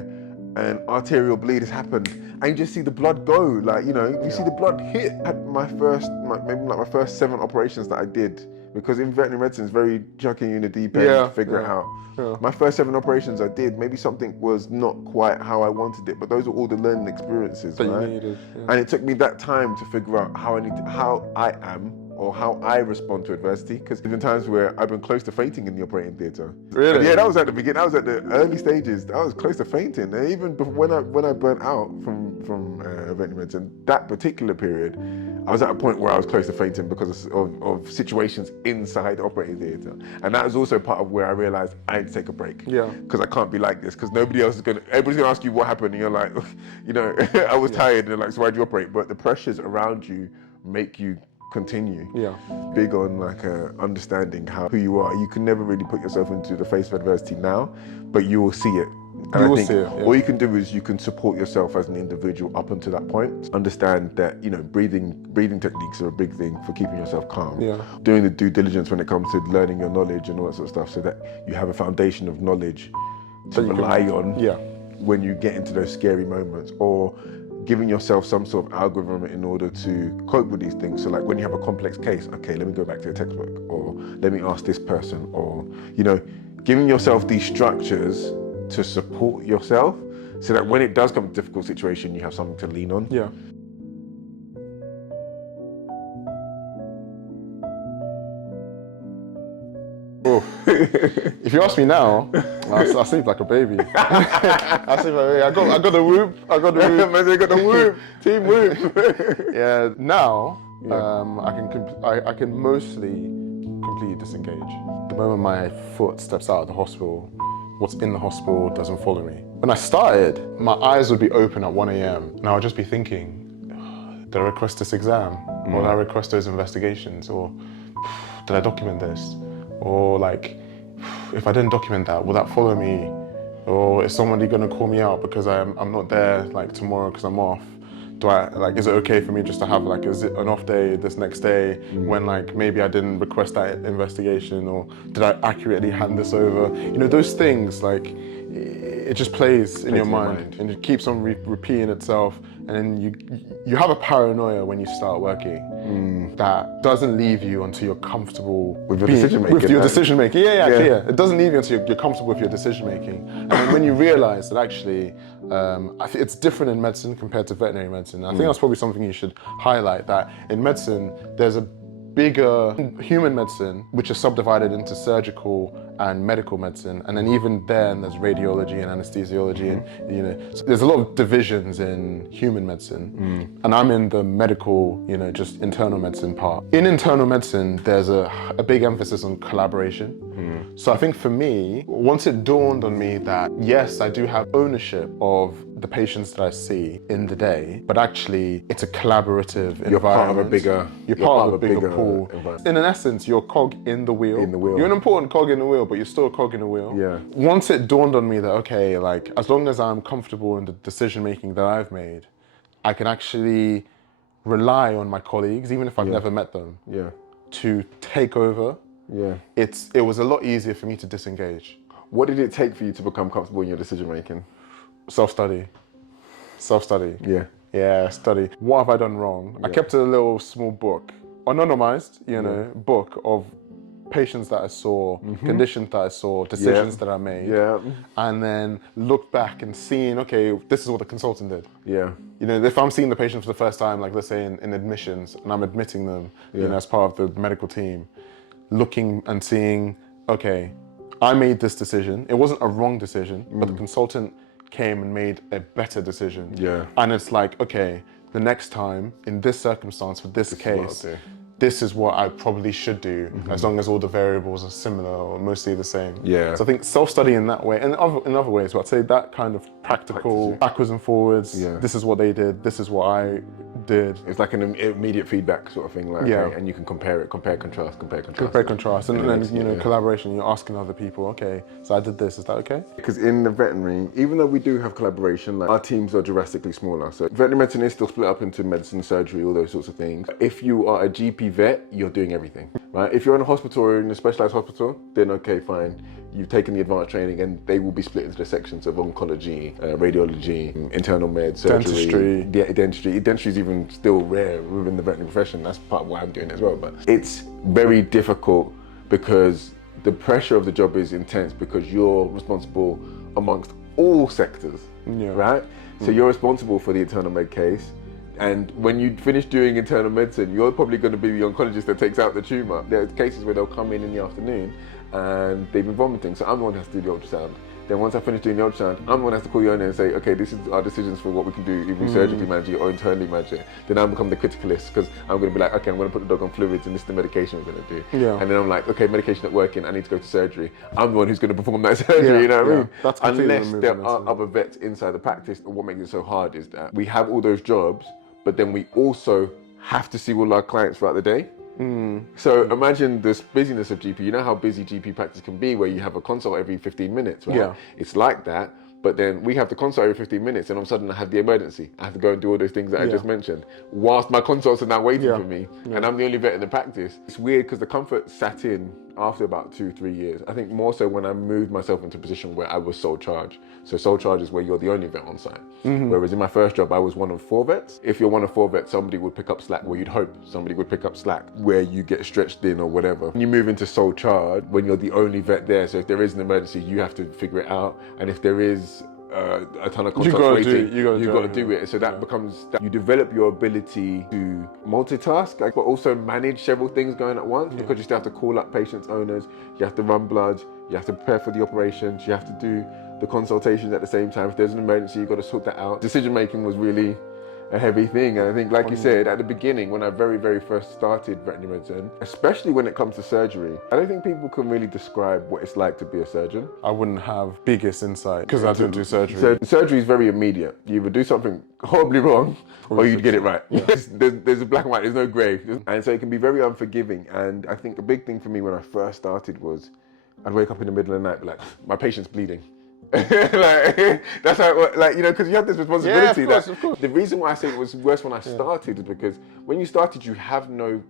an arterial bleed has happened and you just see the blood go, like, you know, you see the blood hit. I had my first 7 operations that I did, because in veterinary medicine it's very chucking you in the deep end to figure it out. My first 7 operations I did, maybe something was not quite how I wanted it, but those are all the learning experiences, right? You needed, and it took me that time to figure out how I am or how I respond to adversity, because there's been times where I've been close to fainting in the operating theatre. Really? Yeah, that was at the beginning. That was at the early stages. I was close to fainting, and even when I burnt out from veterinary medicine, that particular period, I was at a point where I was close to fainting because of situations inside the operating theatre, and that was also part of where I realised I had to take a break. Because I can't be like this, because everybody's gonna ask you what happened, and you're like, you know, I was tired, and they're like, so why'd you operate? But the pressures around you make you continue. Big on like understanding who you are. You can never really put yourself into the face of adversity now, but you will see it. And I think all you can do is you can support yourself as an individual up until that point. Understand that, you know, breathing techniques are a big thing for keeping yourself calm. Doing the due diligence when it comes to learning your knowledge and all that sort of stuff, so that you have a foundation of knowledge to rely on when you get into those scary moments, or giving yourself some sort of algorithm in order to cope with these things. So like when you have a complex case, okay, let me go back to the textbook, or let me ask this person, or, you know, giving yourself these structures to support yourself so that when it does come to a difficult situation, you have something to lean on. If you ask me now, I sleep like a baby. I sleep like a baby. I got the whoop. I got the whoop. Team whoop. Now I can mostly completely disengage. The moment my foot steps out of the hospital, what's in the hospital doesn't follow me. When I started, my eyes would be open at 1 a.m. and I would just be thinking, did I request this exam? Or did I request those investigations? Or did I document this? Or like, if I didn't document that, will that follow me? Or is somebody gonna call me out because I'm not there like tomorrow because I'm off? Is it okay for me just to have like an off day this next day when like maybe I didn't request that investigation, or did I accurately hand this over? You know, those things, like, it just plays in your mind and it keeps on repeating itself, and then you have a paranoia when you start working that doesn't leave you until you're comfortable with your decision making. It doesn't leave you until you're comfortable with your decision making, and then when you realize that actually I think it's different in medicine compared to veterinary medicine. I think that's probably something you should highlight, that in medicine there's a bigger human medicine, which is subdivided into surgical and medical medicine, and then even then there's radiology and anesthesiology, and you know, so there's a lot of divisions in human medicine, and I'm in the medical, you know, just internal medicine part. In internal medicine, there's a big emphasis on collaboration. So I think for me, once it dawned on me that yes, I do have ownership of the patients that I see in the day, but actually it's a collaborative You're part of a environment. bigger. You're part of a bigger pool. environment. In essence, you're a cog in the wheel. In the wheel. You're an important cog in the wheel, but you're still a cog in the wheel. Yeah. Once it dawned on me that, okay, like, as long as I'm comfortable in the decision making that I've made, I can actually rely on my colleagues, even if I've never met them, Yeah. to take over. Yeah. It was a lot easier for me to disengage. What did it take for you to become comfortable in your decision making? Self-study. Yeah. Yeah, study. What have I done wrong? I kept a little small book, anonymized, book of patients that I saw, conditions that I saw, decisions that I made. Yeah. And then looked back and seen, okay, this is what the consultant did. Yeah. If I'm seeing the patient for the first time, like let's say in admissions, and I'm admitting them, as part of the medical team, looking and seeing, okay, I made this decision. It wasn't a wrong decision, but the consultant came and made a better decision. Yeah. And it's like, okay, the next time in this circumstance for this case, this is what I probably should do, as long as all the variables are similar or mostly the same. Yeah. So I think self-study in that way, and in other ways, but I'd say that kind of practical, backwards and forwards, this is what they did, this is what I did. It's like an immediate feedback sort of thing, like, okay, and you can compare, contrast. And then, collaboration, you're asking other people, okay, so I did this, is that okay? Because in the veterinary, even though we do have collaboration, like our teams are drastically smaller. So veterinary medicine is still split up into medicine, surgery, all those sorts of things. If you are a GP vet, you're doing everything, right? If you're in a hospital or in a specialized hospital, then okay, fine. You've taken the advanced training and they will be split into the sections of oncology, radiology, internal med, surgery, dentistry. Dentistry is even still rare within the veterinary profession. That's part of why I'm doing it as well. But it's very difficult because the pressure of the job is intense because you're responsible amongst all sectors, right? So you're responsible for the internal med case. And when you finish doing internal medicine, you're probably going to be the oncologist that takes out the tumour. There's cases where they'll come in the afternoon and they've been vomiting, so I'm the one who has to do the ultrasound. Then once I finish doing the ultrasound, I'm the one who has to call you in and say, okay, this is our decisions for what we can do, if we surgically manage it or internally manage it. Then I become the criticalist because I'm going to be like, okay, I'm going to put the dog on fluids and this is the medication we're going to do. Yeah. And then I'm like, okay, medication not working, I need to go to surgery. I'm the one who's going to perform that surgery, you know what I mean? That's unless there are other vets inside the practice. What makes it so hard is that we have all those jobs, but then we also have to see all our clients throughout the day. So imagine this busyness of GP. You know how busy GP practice can be where you have a consult every 15 minutes, right? Yeah. It's like that, but then we have the consult every 15 minutes and all of a sudden I have the emergency. I have to go and do all those things that I just mentioned whilst my consults are now waiting for me and I'm the only vet in the practice. It's weird because the comfort sat in after about 2-3 years. I think more so when I moved myself into a position where I was sole charge. So sole charge is where you're the only vet on site. Whereas in my first job, I was one of 4 vets. If you're one of 4 vets, somebody would pick up slack, well, you'd hope somebody would pick up slack where you get stretched in or whatever. When you move into sole charge, when you're the only vet there, so if there is an emergency, you have to figure it out. And if there is a ton of consults waiting, you got to do it. So that becomes, you develop your ability to multitask, but also manage several things going at once because you still have to call up patients' owners, you have to run blood, you have to prepare for the operations, you have to do the consultations at the same time. If there's an emergency, you've got to sort that out. Decision making was really a heavy thing. And I think, like you said, at the beginning, when I very, very first started veterinary medicine, especially when it comes to surgery, I don't think people can really describe what it's like to be a surgeon. I wouldn't have biggest insight because I don't do surgery. So surgery is very immediate. You either do something horribly wrong or you'd get it right. There's a black and white, there's no grey. And so it can be very unforgiving. And I think the big thing for me when I first started was I'd wake up in the middle of the night and be like, my patient's bleeding. Like, that's how it, like, you know, because you have this responsibility. Yeah, of course. The reason why I say it was worse when I started is because when you started, you have no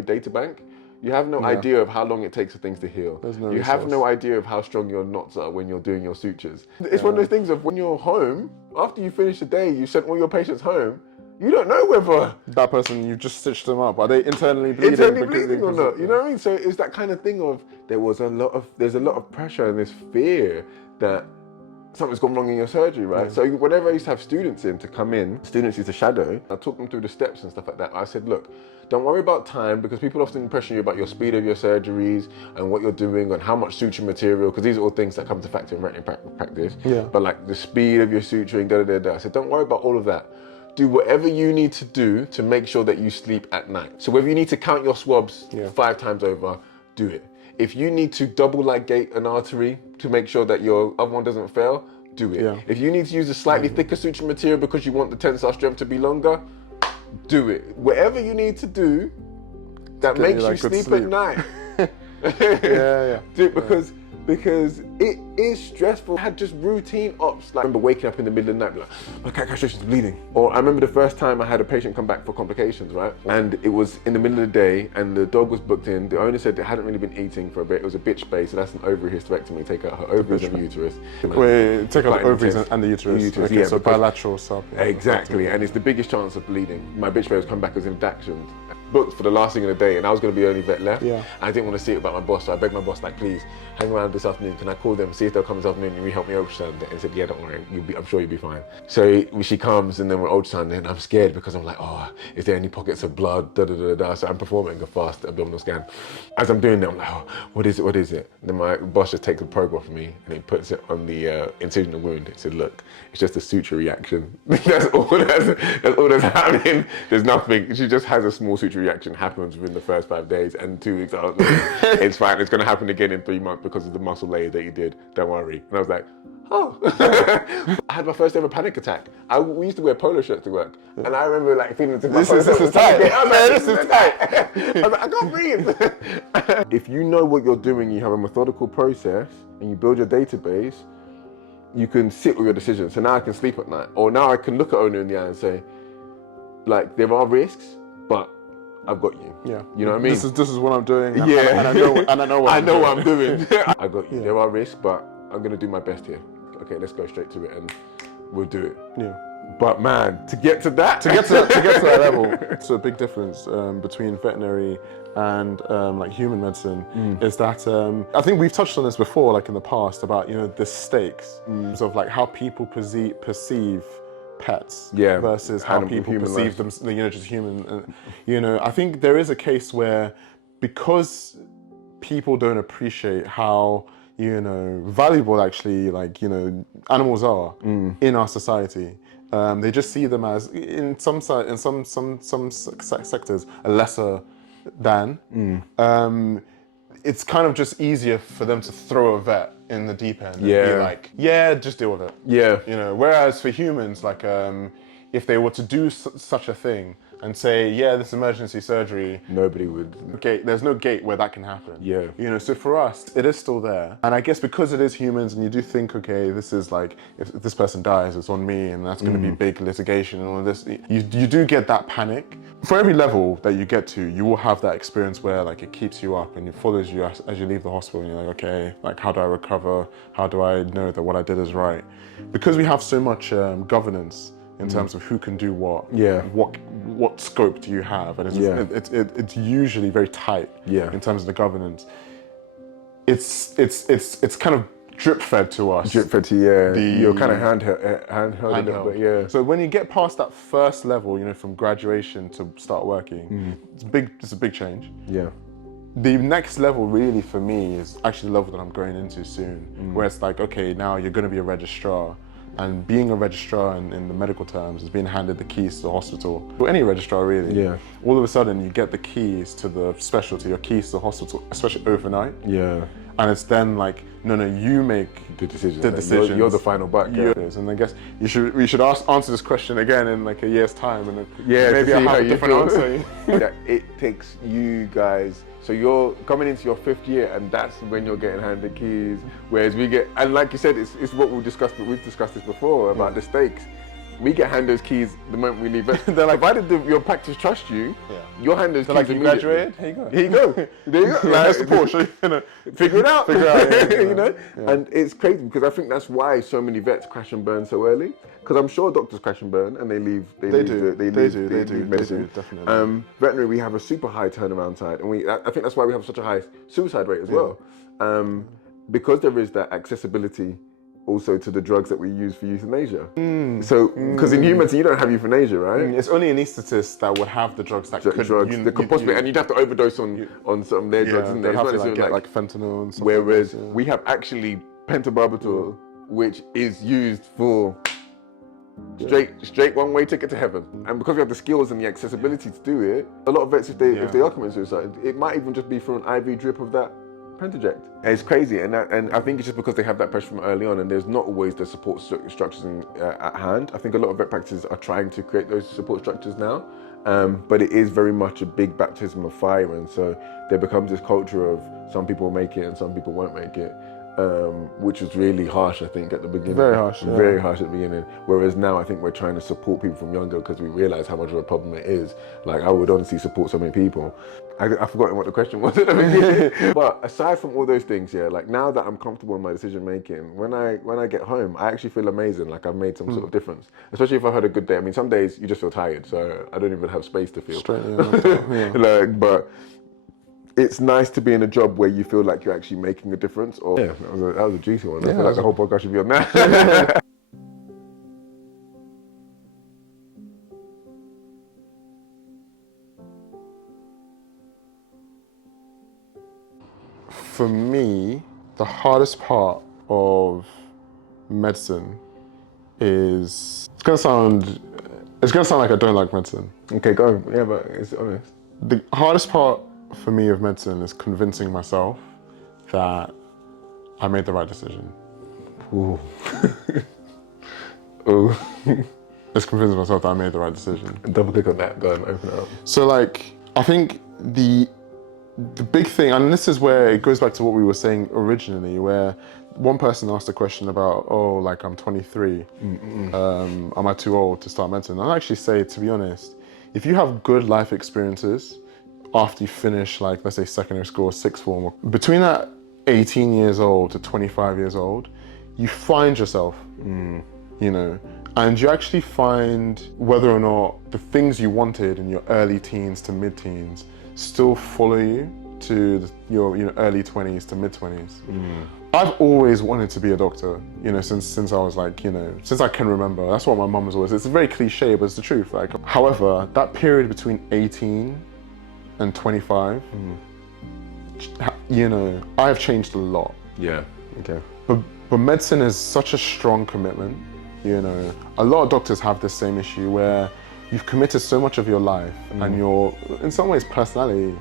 data bank. You have no idea of how long it takes for things to heal. You have no idea of how strong your knots are when you're doing your sutures. It's one of those things of when you're home, after you finish the day, you sent all your patients home, you don't know whether that person, you just stitched them up. Are they internally bleeding? Or not? You know what I mean? So it's that kind of thing of there's a lot of pressure and this fear that something's gone wrong in your surgery, right? So whenever I used to have students in to come in, students used to shadow, I talk them through the steps and stuff like that. I said, look, don't worry about time because people often pressure you about your speed of your surgeries and what you're doing and how much suture material, because these are all things that come to factor in veterinary practice. But like the speed of your suturing, I said, don't worry about all of that. Do whatever you need to do to make sure that you sleep at night. So whether you need to count your swabs 5 times over, do it. If you need to double ligate an artery to make sure that your other one doesn't fail, do it. Yeah. If you need to use a slightly thicker suture material because you want the tensile strength to be longer, do it. Whatever you need to do that Get makes you, you like, good sleep sleep. at night. Yeah. Do it because it is stressful. I had just routine ops. Like, I remember waking up in the middle of the night, be like, my cat castration's bleeding. Or I remember the first time I had a patient come back for complications, right? And it was in the middle of the day and the dog was booked in. The owner said they hadn't really been eating for a bit. It was a bitch base, so that's an ovary hysterectomy. Take out her ovaries and uterus. Wait, take out Quite the ovaries intense. and the uterus. Uterus, Okay, yeah, so because- bilateral sub. Yeah, Exactly, and it's the biggest chance of bleeding. My bitch bear was come back as inductions. Booked for the last thing of the day, and I was going to be the only vet left. Yeah. I didn't want to see it about my boss, so I begged my boss, like, please hang around this afternoon. Can I call them, see if they'll come this afternoon and help me ultrasound it? And he said, yeah, don't worry, I'm sure you'll be fine. So she comes, and then we're ultrasounding, and I'm scared because I'm like, oh, is there any pockets of blood? Da da da da. So I'm performing a fast abdominal scan. As I'm doing that, I'm like, oh, what is it? What is it? And then my boss just takes the probe off me, and he puts it on the incisional wound. He said, look, it's just a suture reaction. That's all that's happening. There's nothing. She just has a small suture reaction, happens within the first 5 days, and 2 weeks after, it's fine. It's going to happen again in 3 months because of the muscle layer that you did. Don't worry. And I was like, oh. I had my first ever panic attack. We used to wear polo shirts to work, and I remember like feeling This is tight. I was like, this is tight. I was like, I can't breathe. If you know what you're doing, you have a methodical process, and you build your database, you can sit with your decisions. So now I can sleep at night, or now I can look at owner in the eye and say, like, there are risks, but I've got you. Yeah. You know what I mean? This is what I'm doing. And, Yeah. and I know what I know what I'm doing. doing. I got you. There are risks, but I'm gonna do my best here. Okay, let's go straight to it, and we'll do it. Yeah. But man, to get to that, To get to that level, it's a big difference between veterinary and like human medicine. Is that I think we've touched on this before, like in the past, about the stakes of like how people perceive pets versus how people perceive them, just human. I think there is a case where, because people don't appreciate how valuable actually animals are in our society. They just see them as, in some sectors, a lesser than. It's kind of just easier for them to throw a vet in the deep end and be like, yeah, just deal with it. Yeah. Whereas for humans, like, if they were to do such a thing and say, yeah, this emergency surgery, nobody would. Okay, there's no gate where that can happen. Yeah. So for us, it is still there. And I guess because it is humans, and you do think, okay, this is like, if this person dies, it's on me, and that's going to be big litigation and all this. You do get that panic. For every level that you get to, you will have that experience where like it keeps you up and it follows you as you leave the hospital, and you're like, okay, like, how do I recover? How do I know that what I did is right? Because we have so much governance in terms of who can do what. Yeah. What scope do you have? And it's usually very tight. Yeah. In terms of the governance. It's kind of drip fed to us. Drip fed to you're kind of handheld in it, but yeah. So when you get past that first level, from graduation to start working, it's a big change. Yeah. The next level really for me is actually the level that I'm going into soon, where it's like, okay, now you're going to be a registrar. And being a registrar in the medical terms is being handed the keys to the hospital. Or any registrar really. Yeah. All of a sudden you get the keys to the specialty, or keys to the hospital, especially overnight. Yeah. And it's then like, no, you make the decision. You're the final butt. And I guess we should answer this question again in like a year's time, and maybe I'll I'll have a different answer. That it takes you guys. So you're coming into your 5th year, and that's when you're getting handed keys. Whereas we get, and like you said, it's what we've discussed this before about the stakes. We get handed those keys the moment we leave. But they're like, provided your practice trust you, you'll hand those keys like, you immediately. graduated? Here you go. Here you go. There you go. Like, That's the Porsche. Figure it out. Yeah. And it's crazy because I think that's why so many vets crash and burn so early. Because I'm sure doctors crash and burn and they leave. They do, medicine. Definitely. Veterinary, we have a super high turnaround time, and I think that's why we have such a high suicide rate as well. Because there is that accessibility also to the drugs that we use for euthanasia. So, because in humans you don't have euthanasia, right? It's only anaesthetists that would have the drugs that could possibly, and you'd have to overdose on some of their drugs, isn't they'd there? have to get like fentanyl and stuff. Whereas we have actually pentobarbital, which is used for straight one-way ticket to heaven. And because we have the skills and the accessibility to do it, a lot of vets, if they are committing suicide, it might even just be for an IV drip of that Pentaject. It's crazy, and I think it's just because they have that pressure from early on, and there's not always the support structures at hand. I think a lot of vet practices are trying to create those support structures now, but it is very much a big baptism of fire, and so there becomes this culture of some people make it and some people won't make it. Which was really harsh, I think, at the beginning. Very harsh, yeah. Very harsh at the beginning. Whereas now, I think we're trying to support people from younger because we realise how much of a problem it is. Like, I would honestly support so many people. I've forgotten what the question was at the beginning. But aside from all those things, yeah, like now that I'm comfortable in my decision making, when I get home, I actually feel amazing. Like I've made some sort of difference. Especially if I had a good day. I mean, some days you just feel tired, so I don't even have space to feel. Straight, yeah. But it's nice to be in a job where you feel like you're actually making a difference. Or yeah, that was a juicy one. I feel like the whole podcast should be on that. For me, the hardest part of medicine is, it's gonna sound like I don't like medicine. Okay, go. Yeah, but it's honest. The hardest part for me of medicine is convincing myself that I made the right decision. Ooh. Ooh. Just convincing myself that I made the right decision. Double click on that, go and open it up. So like, I think the big thing, and this is where it goes back to what we were saying originally, where one person asked a question about, oh, like I'm 23, am I too old to start medicine? I'd actually say, to be honest, if you have good life experiences after you finish, like, let's say secondary school or sixth form, between that 18 years old to 25 years old, you find yourself, you know, and you actually find whether or not the things you wanted in your early teens to mid-teens still follow you to your early 20s to mid-20s. I've always wanted to be a doctor, you know, since I was like, you know, since I can remember. That's what my mum was always. It's very cliche, but it's the truth. Like, however, that period between 18 and 25, you know, I have changed a lot. Yeah. Okay. But medicine is such a strong commitment. You know, a lot of doctors have this same issue where you've committed so much of your life and your, in some ways, personality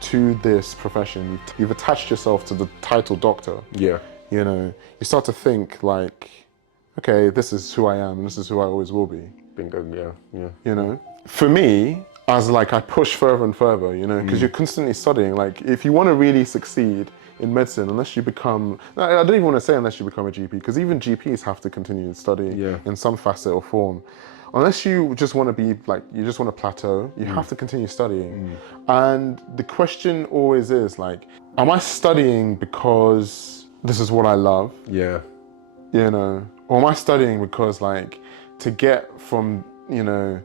to this profession. You've attached yourself to the title doctor. Yeah. You know, you start to think like, okay, this is who I am and this is who I always will be. Bingo, yeah. You know, for me, as like I push further and further, you know, because you're constantly studying. Like, if you want to really succeed in medicine, unless you become, I don't even want to say unless you become a GP, because even GPs have to continue to study in some facet or form. Unless you just want to be like, you just want to plateau, you have to continue studying. And the question always is like, am I studying because this is what I love? Yeah. You know, or am I studying because like, to get from, you know,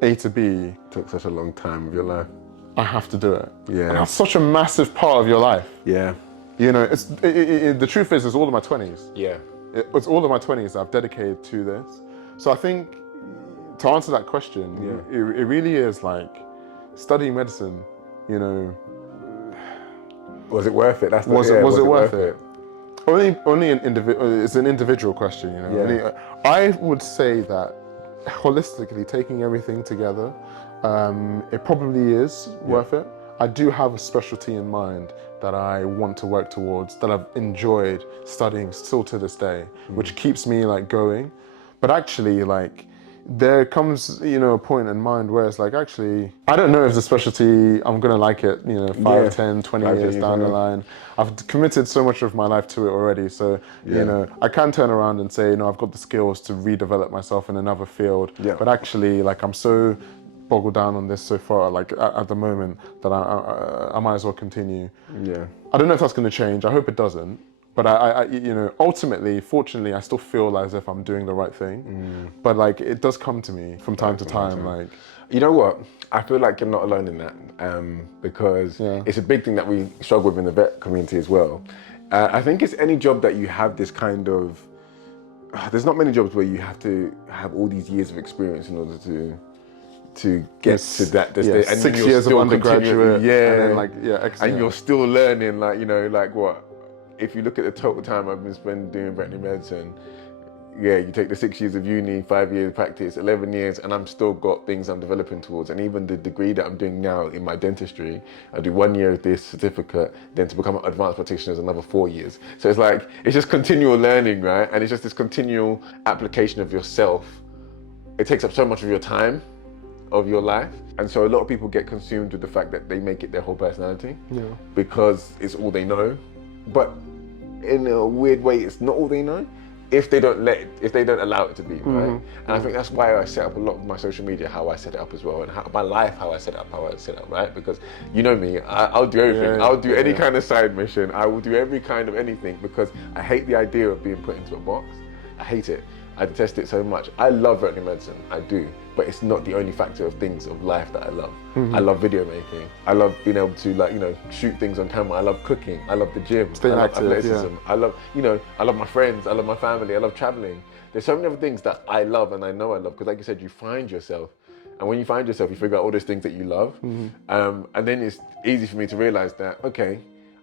A to B. Took such a long time of your life. I have to do it. Yeah. And that's such a massive part of your life. Yeah. You know, the truth is, it's all of my 20s. Yeah. It's all of my 20s that I've dedicated to this. So I think, to answer that question, it really is like, studying medicine, you know. Was it worth it? That's the, was it worth it? Only it's an individual question, you know. Yeah. I would say that holistically, taking everything together, it probably is worth it. I do have a specialty in mind that I want to work towards, that I've enjoyed studying still to this day, which keeps me like going. But actually, like, there comes, you know, a point in mind where it's like, actually, I don't know if the specialty, I'm gonna like it, you know, 5, 10, 20 years down the line. I've committed so much of my life to it already. So, you know, I can turn around and say, you know, I've got the skills to redevelop myself in another field. But actually, like, I'm so boggled down on this so far, like at the moment, that I might as well continue. Yeah. I don't know if that's gonna change. I hope it doesn't. But I you know, ultimately, fortunately, I still feel as if I'm doing the right thing. But like, it does come to me from time to time. Like, you know what? I feel like you're not alone in that, because it's a big thing that we struggle with in the vet community as well. I think it's any job that you have this kind of. There's not many jobs where you have to have all these years of experience in order to get to that. And 6 years of undergraduate. And then like, and you're still learning. Like, you know, like what? If you look at the total time I've been spending doing veterinary medicine, yeah, you take the 6 years of uni, 5 years practice, 11 years, and I'm still got things I'm developing towards. And even the degree that I'm doing now in my dentistry, I do 1 year of this certificate, then to become an advanced practitioner is another 4 years. So it's like, it's just continual learning, right? And it's just this continual application of yourself. It takes up so much of your time, of your life. And so a lot of people get consumed with the fact that they make it their whole personality because it's all they know. But in a weird way, it's not all they know if they don't allow it to be, right? And I think that's why I set up a lot of my social media, how I set it up as well, and how my life, how I set up, right? Because you know me, I'll do everything. I'll do any kind of side mission. I will do every kind of anything because I hate the idea of being put into a box. I hate it. I detest it so much. I love veterinary medicine, I do, but it's not the only factor of things of life that I love. I love video making. I love being able to, like, you know, shoot things on camera. I love cooking. I love the gym. Staying I love active, athleticism. I love, you know, I love my friends. I love my family. I love traveling. There's so many other things that I love and I know I love because, like you said, you find yourself. And when you find yourself, you figure out all those things that you love. And then it's easy for me to realize that, okay,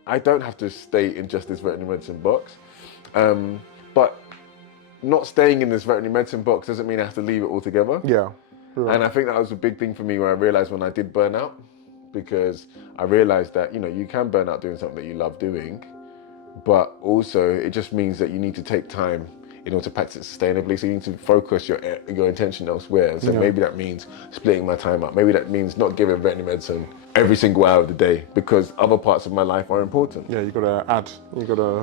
I don't have to stay in just this veterinary medicine box. But not staying in this veterinary medicine box doesn't mean I have to leave it altogether. Yeah. Right. And I think that was a big thing for me where I realized when I did burn out, because I realized that, you know, you can burn out doing something that you love doing, but also it just means that you need to take time in order to practice it sustainably. So you need to focus your intention elsewhere. And so maybe that means splitting my time up. Maybe that means not giving veterinary medicine every single hour of the day because other parts of my life are important. Yeah, you gotta add. You gotta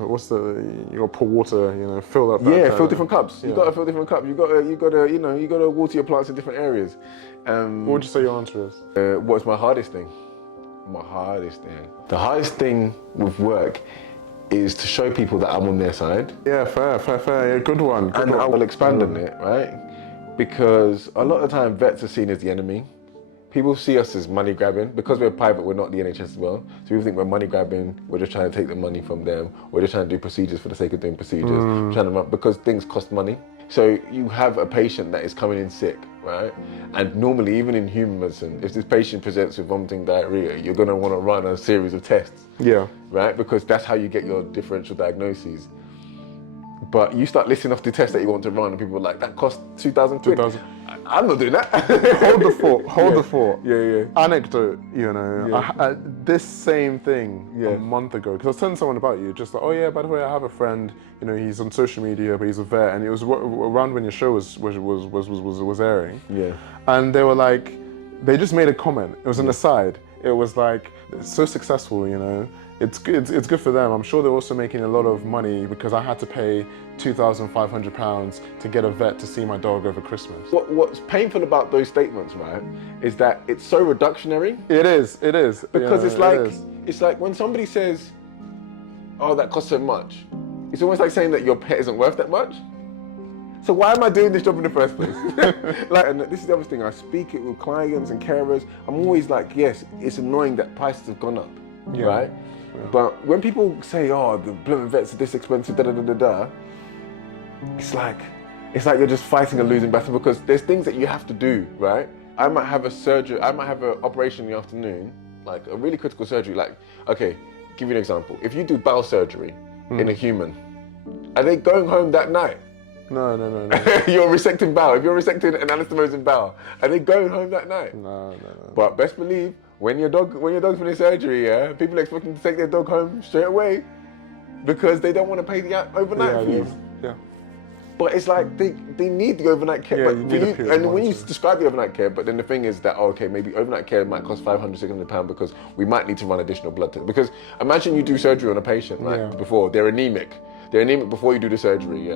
you gotta pour water. You know, fill up. Yeah, fill different cups. You gotta fill different cups. You gotta water your plants in different areas. What would you say your answer is? What's my hardest thing? My hardest thing. The hardest thing with work is to show people that I'm on their side. Yeah, fair. Yeah, good one. And I will expand on it, right? Because a lot of the time vets are seen as the enemy. People see us as money grabbing. Because we're private, we're not the NHS as well. So people think we're money grabbing, we're just trying to take the money from them, we're just trying to do procedures for the sake of doing procedures, because things cost money. So you have a patient that is coming in sick, right? And normally, even in human medicine, if this patient presents with vomiting, diarrhea, you're gonna wanna run a series of tests. Yeah. Right? Because that's how you get your differential diagnoses. But you start listing off the tests that you want to run and people are like, that costs 2,000 quid. 2,000. I'm not doing that. Hold the thought. Yeah. Anecdote, you know, this same thing a month ago, because I was telling someone about you, just like, oh yeah, by the way, I have a friend, you know, he's on social media, but he's a vet, and it was around when your show was airing. Yeah. And they were like, they just made a comment. It was an aside. It was like, it's so successful, you know. It's good for them. I'm sure they're also making a lot of money because I had to pay £2,500 to get a vet to see my dog over Christmas. What's painful about those statements, right, is that it's so reductionary. It is. Because it's like when somebody says, oh, that costs so much, it's almost like saying that your pet isn't worth that much. So why am I doing this job in the first place? And this is the other thing, I speak it with clients and carers. I'm always like, yes, it's annoying that prices have gone up, right? Yeah. But when people say, oh, the blooming vets are this expensive, it's like you're just fighting a losing battle because there's things that you have to do, right? I might have a surgery, I might have an operation in the afternoon, like a really critical surgery, like, okay, give you an example. If you do bowel surgery in a human, are they going home that night? No. You're resecting bowel. If you're resecting an anastomosing bowel, are they going home that night? No. But best believe, when your dog's finished surgery, people are expecting to take their dog home straight away because they don't want to pay the overnight fees. Yeah. But it's like they need the overnight care. Yeah, and when you describe the overnight care, but then the thing is that, okay, maybe overnight care might cost £500, £600 because we might need to run additional blood tests. Because imagine you do surgery on a patient, before, they're anemic. They're anemic before you do the surgery,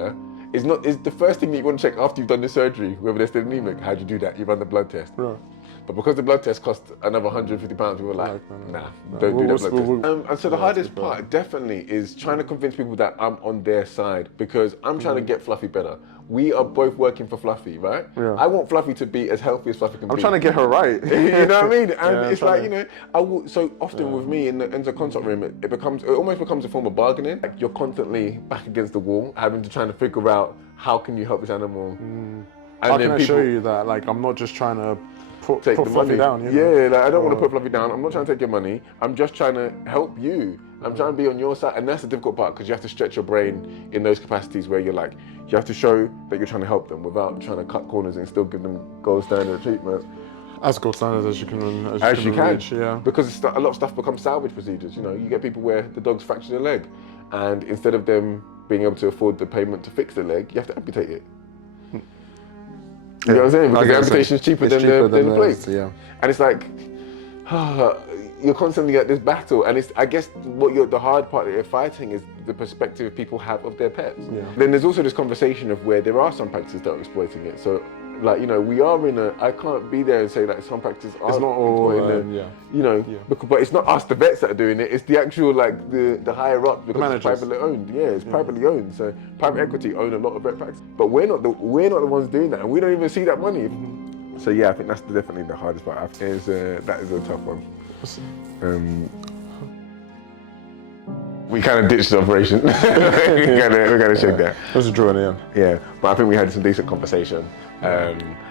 It's the first thing that you want to check after you've done the surgery, whether they're still anemic. How'd you do that? You run the blood test. Right. But because the blood test cost another £150, people are like, nah, don't do that blood test. And so the hardest part definitely is trying to convince people that I'm on their side because I'm trying to get Fluffy better. We are both working for Fluffy, right? Yeah. I want Fluffy to be as healthy as Fluffy can be. I'm trying to get her right. You know what I mean? And it's like, you know, so often with me in the consult room, it almost becomes a form of bargaining. Like you're constantly back against the wall, having to try to figure out how can you help this animal. And how can I show you that? Like, I'm not just trying to put take the Fluffy money down, you know? Yeah, like I don't want to put Fluffy down. I'm not trying to take your money. I'm just trying to help you. I'm trying to be on your side, and that's the difficult part because you have to stretch your brain in those capacities where you're like, you have to show that you're trying to help them without trying to cut corners and still give them gold standard treatment. As gold standard as you can, As you can, reach, yeah. because a lot of stuff becomes salvage procedures. You know, you get people where the dog's fractured a leg, and instead of them being able to afford the payment to fix the leg, you have to amputate it. You know what I'm saying? Because the amputation is cheaper than the plate. Yeah. And it's like, you're constantly at this battle, and it's, I guess the hard part that you're fighting is the perspective people have of their pets. Yeah. Then there's also this conversation of where there are some practices that are exploiting it. So, like, you know, we are in I can't be there and say that some practices are It's not all, exploiting it. yeah. You know, Yeah. but it's not us, the vets, that are doing it. It's the actual, like, the higher up, because it's managers. privately owned. Yeah, it's privately owned. So private equity own a lot of vet practices, but we're not the ones doing that, and we don't even see that money. So yeah, I think that's definitely the hardest part. That is a tough one. We kind of ditched the operation. we gotta shake that. It was a draw in the end. Yeah, but I think we had some decent conversation.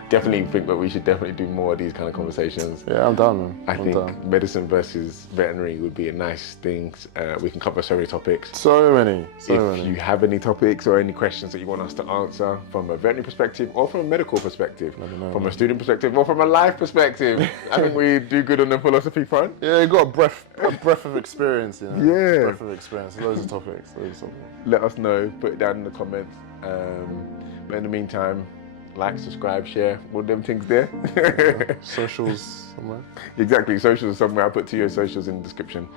Definitely think that we should definitely do more of these kind of conversations. Yeah, I'm down, man. I think medicine versus veterinary would be a nice thing. We can cover so many topics. So many. If you have any topics or any questions that you want us to answer from a veterinary perspective or from a medical perspective, from a student perspective or from a life perspective, I think we do good on the philosophy front. Yeah, you got a breadth of experience, you know? Yeah. Breadth of experience, loads of topics. Let us know, put it down in the comments. But in the meantime, like, subscribe, share, all them things there. Socials somewhere. Exactly, socials somewhere. I'll put Tio's socials in the description,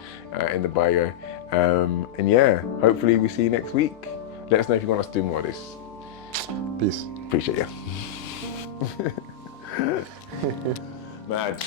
in the bio. And yeah, hopefully we see you next week. Let us know if you want us to do more of this. Peace. Appreciate you. Mad.